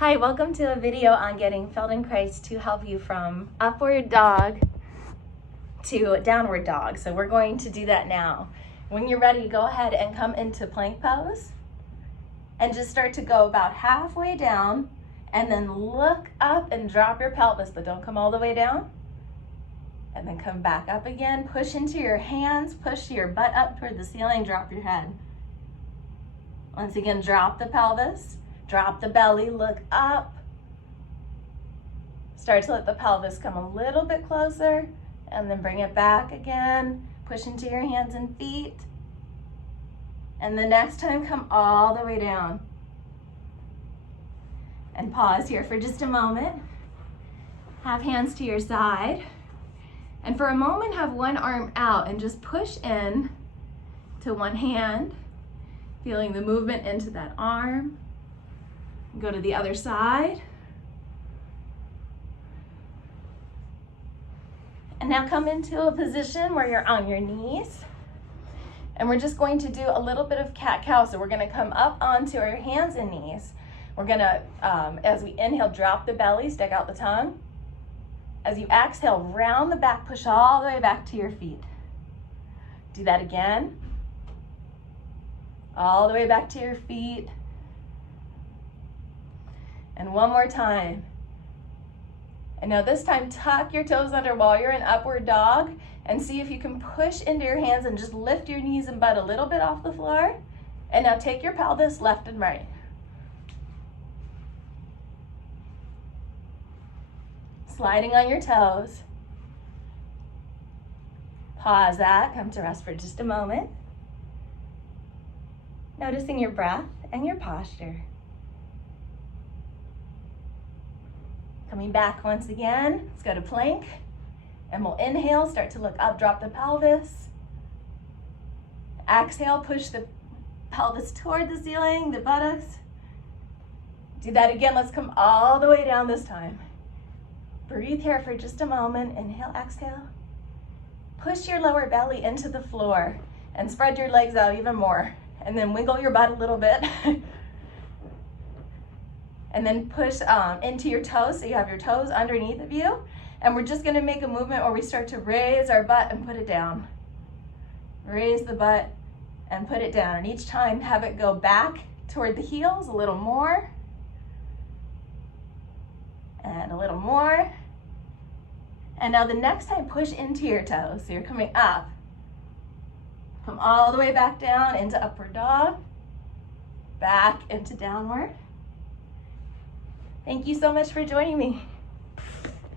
Hi, welcome to a video on getting Feldenkrais to help you from upward dog to downward dog. So we're going to do that now. When you're ready, go ahead and come into plank pose and just start to go about halfway down and then look up and drop your pelvis, but don't come all the way down. And then come back up again, push into your hands, push your butt up toward the ceiling, drop your head. Once again, drop the pelvis. Drop the belly, look up. Start to let the pelvis come a little bit closer and then bring it back again. Push into your hands and feet. And the next time, come all the way down. And pause here for just a moment. Have hands to your side. And for a moment, have one arm out and just push in to one hand, feeling the movement into that arm. Go to the other side. And now come into a position where you're on your knees. And we're just going to do a little bit of cat-cow. So we're going to come up onto our hands and knees. We're going to, as we inhale, drop the belly, stick out the tongue. As you exhale, round the back, push all the way back to your feet. Do that again. All the way back to your feet. And one more time. And now this time, tuck your toes under while you're in upward dog and see if you can push into your hands and just lift your knees and butt a little bit off the floor. And now take your pelvis left and right. Sliding on your toes. Pause that, come to rest for just a moment. Noticing your breath and your posture. Coming back once again, let's go to plank. And we'll inhale, start to look up, drop the pelvis. Exhale, push the pelvis toward the ceiling, the buttocks. Do that again, let's come all the way down this time. Breathe here for just a moment, inhale, exhale. Push your lower belly into the floor and spread your legs out even more. And then wiggle your butt a little bit. And then push into your toes, so you have your toes underneath of you. And we're just gonna make a movement where we start to raise our butt and put it down. Raise the butt and put it down. And each time, have it go back toward the heels a little more. And a little more. And now the next time, push into your toes. So you're coming up. Come all the way back down into upward dog. Back into downward. Thank you so much for joining me.